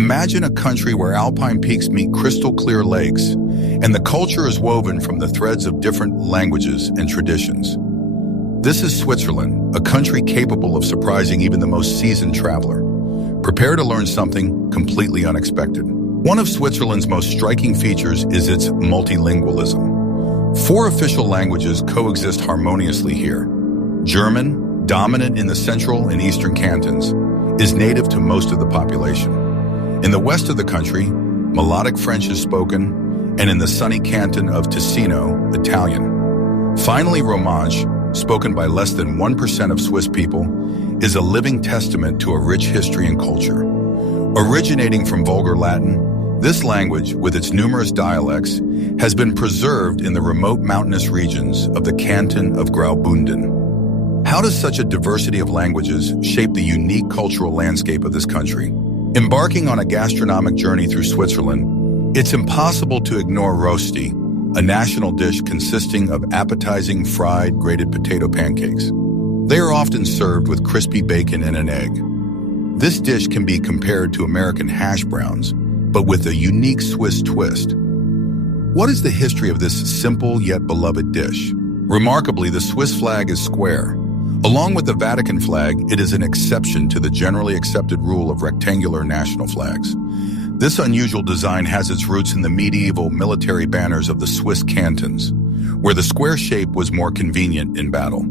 Imagine a country where alpine peaks meet crystal-clear lakes, and the culture is woven from the threads of different languages and traditions. This is Switzerland, a country capable of surprising even the most seasoned traveler. Prepare to learn something completely unexpected. One of Switzerland's most striking features is its multilingualism. 4 official languages coexist harmoniously here. German, dominant in the central and eastern cantons, is native to most of the population. In the west of the country, melodic French is spoken, and in the sunny canton of Ticino, Italian. Finally, Romansh, spoken by less than 1% of Swiss people, is a living testament to a rich history and culture. Originating from Vulgar Latin, this language, with its numerous dialects, has been preserved in the remote mountainous regions of the canton of Graubünden. How does such a diversity of languages shape the unique cultural landscape of this country? Embarking on a gastronomic journey through Switzerland, it's impossible to ignore rosti, a national dish consisting of appetizing fried grated potato pancakes. They are often served with crispy bacon and an egg. This dish can be compared to American hash browns, but with a unique Swiss twist. What is the history of this simple yet beloved dish? Remarkably, the Swiss flag is square. Along with the Vatican flag, it is an exception to the generally accepted rule of rectangular national flags. This unusual design has its roots in the medieval military banners of the Swiss cantons, where the square shape was more convenient in battle.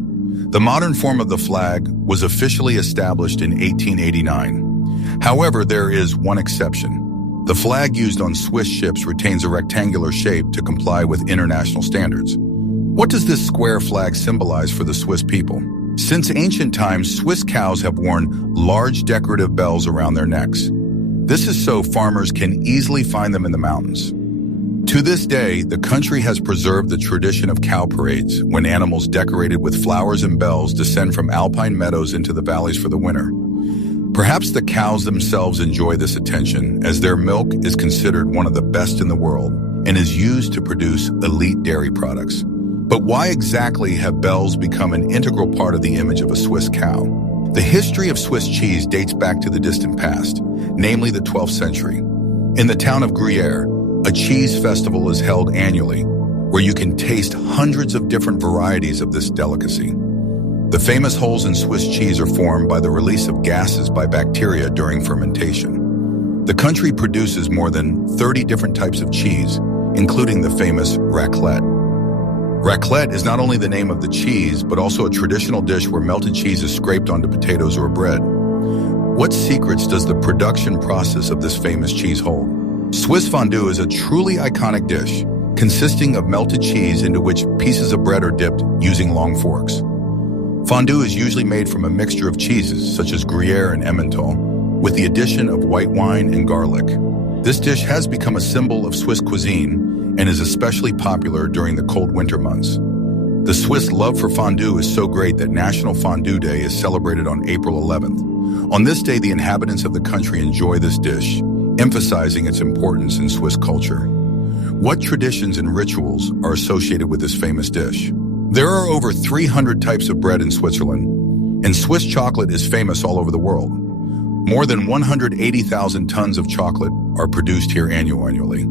The modern form of the flag was officially established in 1889. However, there is one exception. The flag used on Swiss ships retains a rectangular shape to comply with international standards. What does this square flag symbolize for the Swiss people? Since ancient times, Swiss cows have worn large decorative bells around their necks. This is so farmers can easily find them in the mountains. To this day, the country has preserved the tradition of cow parades, when animals decorated with flowers and bells descend from alpine meadows into the valleys for the winter. Perhaps the cows themselves enjoy this attention, as their milk is considered one of the best in the world and is used to produce elite dairy products. But why exactly have bells become an integral part of the image of a Swiss cow? The history of Swiss cheese dates back to the distant past, namely the 12th century. In the town of Gruyere, a cheese festival is held annually, where you can taste hundreds of different varieties of this delicacy. The famous holes in Swiss cheese are formed by the release of gases by bacteria during fermentation. The country produces more than 30 different types of cheese, including the famous raclette. Raclette is not only the name of the cheese, but also a traditional dish where melted cheese is scraped onto potatoes or bread. What secrets does the production process of this famous cheese hold? Swiss fondue is a truly iconic dish, consisting of melted cheese into which pieces of bread are dipped using long forks. Fondue is usually made from a mixture of cheeses, such as Gruyere and Emmental, with the addition of white wine and garlic. This dish has become a symbol of Swiss cuisine and is especially popular during the cold winter months. The Swiss love for fondue is so great that National Fondue Day is celebrated on April 11th. On this day, the inhabitants of the country enjoy this dish, emphasizing its importance in Swiss culture. What traditions and rituals are associated with this famous dish? There are over 300 types of bread in Switzerland, and Swiss chocolate is famous all over the world. More than 180,000 tons of chocolate are produced here annually.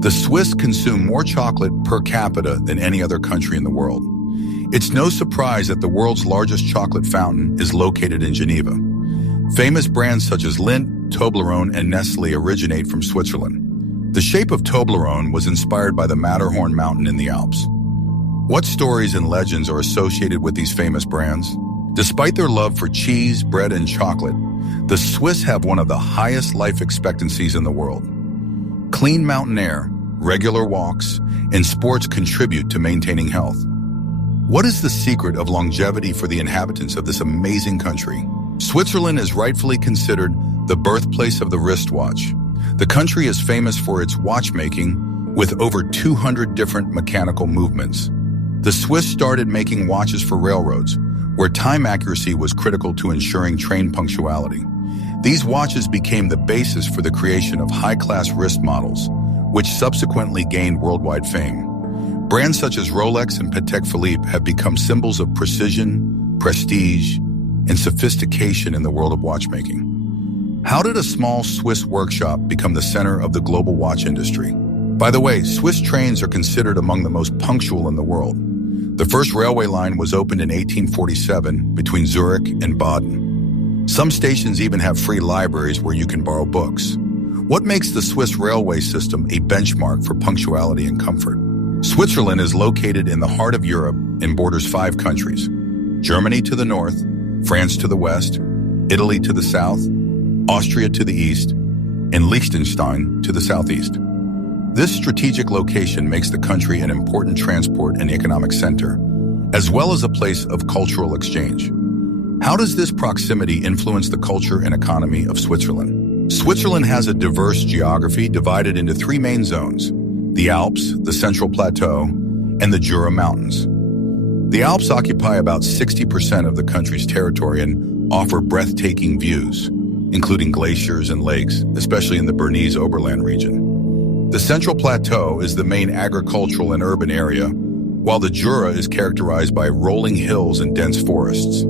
The Swiss consume more chocolate per capita than any other country in the world. It's no surprise that the world's largest chocolate fountain is located in Geneva. Famous brands such as Lindt, Toblerone, and Nestlé originate from Switzerland. The shape of Toblerone was inspired by the Matterhorn mountain in the Alps. What stories and legends are associated with these famous brands? Despite their love for cheese, bread, and chocolate, the Swiss have one of the highest life expectancies in the world. Clean mountain air, regular walks, and sports contribute to maintaining health. What is the secret of longevity for the inhabitants of this amazing country? Switzerland is rightfully considered the birthplace of the wristwatch. The country is famous for its watchmaking, with over 200 different mechanical movements. The Swiss started making watches for railroads, where time accuracy was critical to ensuring train punctuality. These watches became the basis for the creation of high-class wrist models, which subsequently gained worldwide fame. Brands such as Rolex and Patek Philippe have become symbols of precision, prestige, and sophistication in the world of watchmaking. How did a small Swiss workshop become the center of the global watch industry? By the way, Swiss trains are considered among the most punctual in the world. The first railway line was opened in 1847 between Zurich and Baden. Some stations even have free libraries where you can borrow books. What makes the Swiss railway system a benchmark for punctuality and comfort? Switzerland is located in the heart of Europe and borders 5 countries: Germany to the north, France to the west, Italy to the south, Austria to the east, and Liechtenstein to the southeast. This strategic location makes the country an important transport and economic center, as well as a place of cultural exchange. How does this proximity influence the culture and economy of Switzerland? Switzerland has a diverse geography divided into 3 main zones: the Alps, the Central Plateau, and the Jura Mountains. The Alps occupy about 60% of the country's territory and offer breathtaking views, including glaciers and lakes, especially in the Bernese Oberland region. The Central Plateau is the main agricultural and urban area, while the Jura is characterized by rolling hills and dense forests.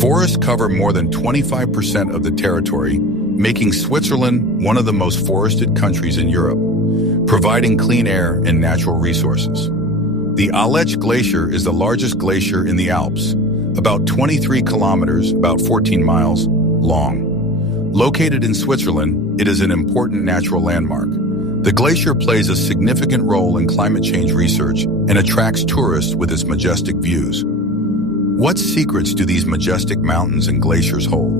Forests cover more than 25% of the territory, making Switzerland one of the most forested countries in Europe, providing clean air and natural resources. The Aletsch Glacier is the largest glacier in the Alps, about 23 kilometers, about 14 miles, long. Located in Switzerland, it is an important natural landmark. The glacier plays a significant role in climate change research and attracts tourists with its majestic views. What secrets do these majestic mountains and glaciers hold?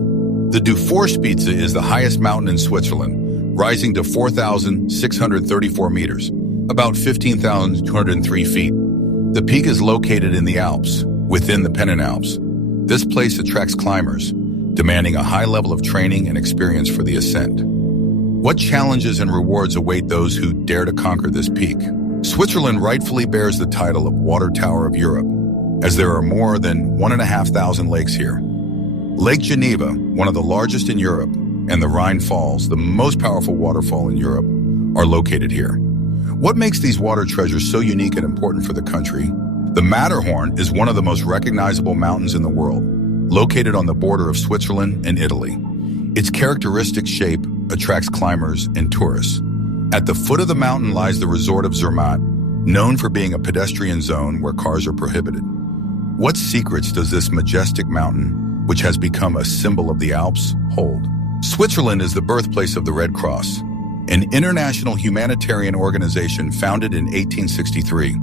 The Dufourspitze is the highest mountain in Switzerland, rising to 4,634 meters, about 15,203 feet. The peak is located in the Alps, within the Pennine-Alps. This place attracts climbers, demanding a high level of training and experience for the ascent. What challenges and rewards await those who dare to conquer this peak? Switzerland rightfully bears the title of Water Tower of Europe, as there are more than 1,500 lakes here. Lake Geneva, one of the largest in Europe, and the Rhine Falls, the most powerful waterfall in Europe, are located here. What makes these water treasures so unique and important for the country? The Matterhorn is one of the most recognizable mountains in the world, located on the border of Switzerland and Italy. Its characteristic shape attracts climbers and tourists. At the foot of the mountain lies the resort of Zermatt, known for being a pedestrian zone where cars are prohibited. What secrets does this majestic mountain, which has become a symbol of the Alps, hold? Switzerland is the birthplace of the Red Cross, an international humanitarian organization founded in 1863.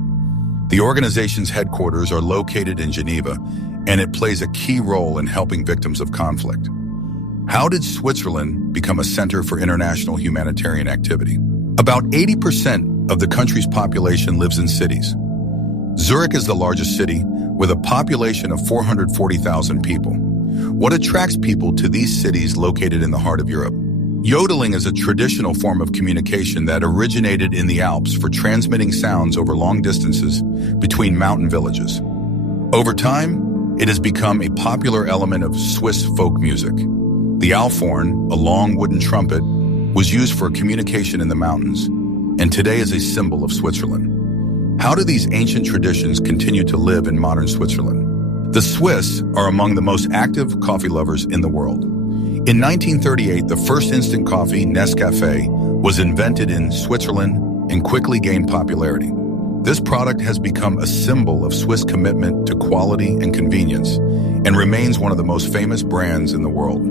The organization's headquarters are located in Geneva, and it plays a key role in helping victims of conflict. How did Switzerland become a center for international humanitarian activity? About 80% of the country's population lives in cities. Zurich is the largest city, with a population of 440,000 people. What attracts people to these cities located in the heart of Europe? Yodeling is a traditional form of communication that originated in the Alps for transmitting sounds over long distances between mountain villages. Over time, it has become a popular element of Swiss folk music. The Alphorn, a long wooden trumpet, was used for communication in the mountains, and today is a symbol of Switzerland. How do these ancient traditions continue to live in modern Switzerland? The Swiss are among the most active coffee lovers in the world. In 1938, the first instant coffee, Nescafé, was invented in Switzerland and quickly gained popularity. This product has become a symbol of Swiss commitment to quality and convenience and remains one of the most famous brands in the world.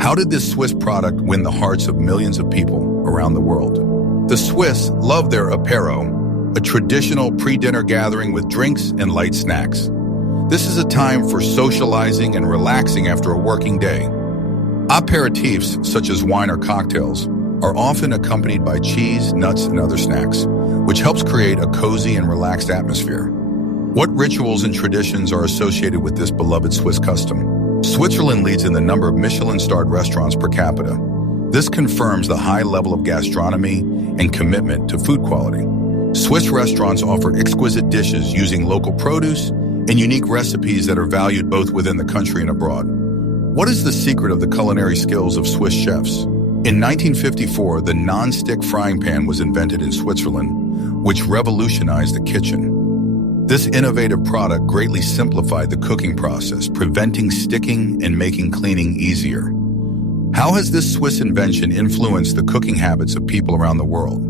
How did this Swiss product win the hearts of millions of people around the world? The Swiss love their apéro, a traditional pre-dinner gathering with drinks and light snacks. This is a time for socializing and relaxing after a working day. Aperitifs, such as wine or cocktails, are often accompanied by cheese, nuts, and other snacks, which helps create a cozy and relaxed atmosphere. What rituals and traditions are associated with this beloved Swiss custom? Switzerland leads in the number of Michelin-starred restaurants per capita. This confirms the high level of gastronomy and commitment to food quality. Swiss restaurants offer exquisite dishes using local produce and unique recipes that are valued both within the country and abroad. What is the secret of the culinary skills of Swiss chefs? In 1954, the non-stick frying pan was invented in Switzerland, which revolutionized the kitchen. This innovative product greatly simplified the cooking process, preventing sticking and making cleaning easier. How has this Swiss invention influenced the cooking habits of people around the world?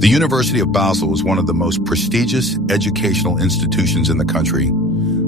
The University of Basel is one of the most prestigious educational institutions in the country,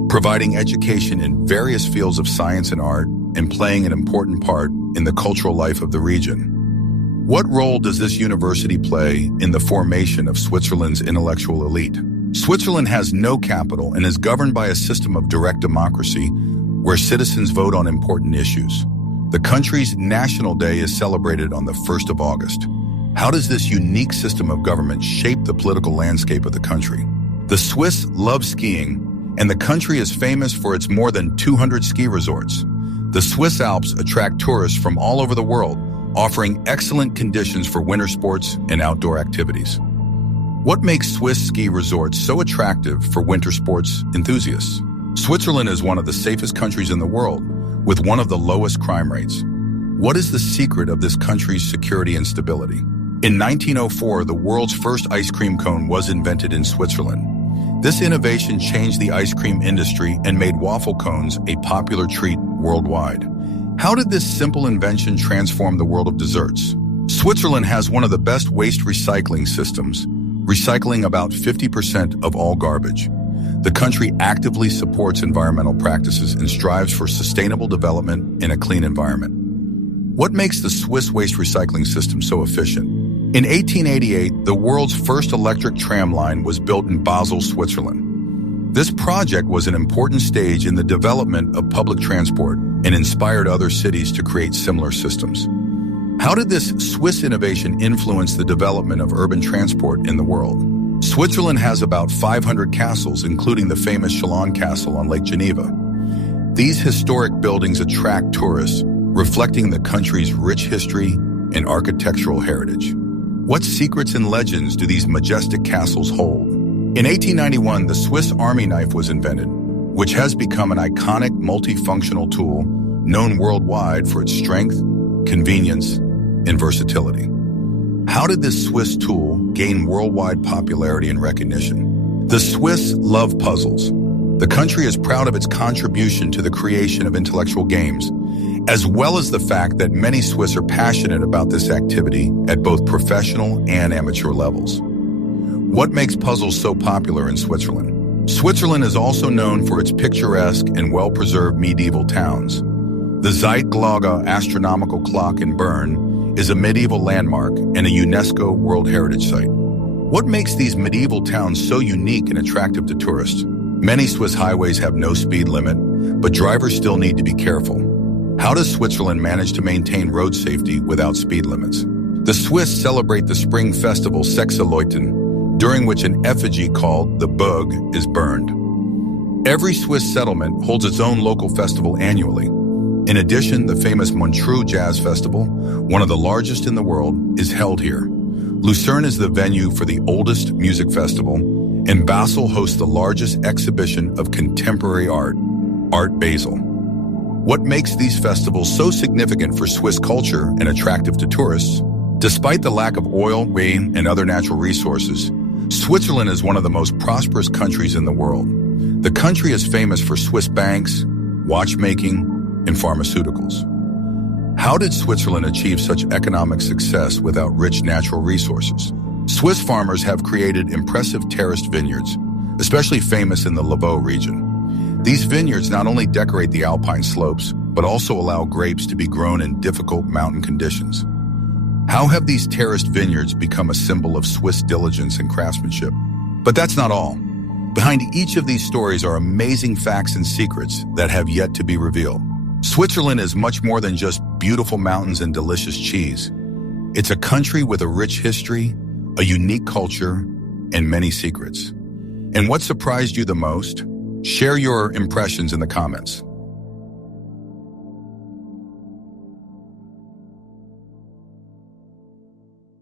providing education in various fields of science and art and playing an important part in the cultural life of the region. What role does this university play in the formation of Switzerland's intellectual elite? Switzerland has no capital and is governed by a system of direct democracy where citizens vote on important issues. The country's National Day is celebrated on the 1st of August. How does this unique system of government shape the political landscape of the country? The Swiss love skiing, and the country is famous for its more than 200 ski resorts. The Swiss Alps attract tourists from all over the world, offering excellent conditions for winter sports and outdoor activities. What makes Swiss ski resorts so attractive for winter sports enthusiasts? Switzerland is one of the safest countries in the world, with one of the lowest crime rates. What is the secret of this country's security and stability? In 1904, the world's first ice cream cone was invented in Switzerland. This innovation changed the ice cream industry and made waffle cones a popular treat worldwide. How did this simple invention transform the world of desserts? Switzerland has one of the best waste recycling systems, recycling about 50% of all garbage. The country actively supports environmental practices and strives for sustainable development in a clean environment. What makes the Swiss waste recycling system so efficient? In 1888, the world's first electric tram line was built in Basel, Switzerland. This project was an important stage in the development of public transport and inspired other cities to create similar systems. How did this Swiss innovation influence the development of urban transport in the world? Switzerland has about 500 castles, including the famous Chalon Castle on Lake Geneva. These historic buildings attract tourists, reflecting the country's rich history and architectural heritage. What secrets and legends do these majestic castles hold? In 1891, the Swiss Army knife was invented, which has become an iconic multifunctional tool known worldwide for its strength, convenience, and versatility. How did this Swiss tool gain worldwide popularity and recognition? The Swiss love puzzles. The country is proud of its contribution to the creation of intellectual games, as well as the fact that many Swiss are passionate about this activity at both professional and amateur levels. What makes puzzles so popular in Switzerland? Switzerland is also known for its picturesque and well-preserved medieval towns. The Zeitglocke astronomical clock in Bern is a medieval landmark and a UNESCO World Heritage Site. What makes these medieval towns so unique and attractive to tourists? Many Swiss highways have no speed limit, but drivers still need to be careful. How does Switzerland manage to maintain road safety without speed limits? The Swiss celebrate the spring festival Sechseleuten, during which an effigy called the Bug is burned. Every Swiss settlement holds its own local festival annually. In addition, the famous Montreux Jazz Festival, one of the largest in the world, is held here. Lucerne is the venue for the oldest music festival, and Basel hosts the largest exhibition of contemporary art, Art Basel. What makes these festivals so significant for Swiss culture and attractive to tourists? Despite the lack of oil, rain, and other natural resources, Switzerland is one of the most prosperous countries in the world. The country is famous for Swiss banks, watchmaking, and pharmaceuticals. How did Switzerland achieve such economic success without rich natural resources? Swiss farmers have created impressive terraced vineyards, especially famous in the Lavaux region. These vineyards not only decorate the alpine slopes, but also allow grapes to be grown in difficult mountain conditions. How have these terraced vineyards become a symbol of Swiss diligence and craftsmanship? But that's not all. Behind each of these stories are amazing facts and secrets that have yet to be revealed. Switzerland is much more than just beautiful mountains and delicious cheese. It's a country with a rich history, a unique culture, and many secrets. And what surprised you the most? Share your impressions in the comments.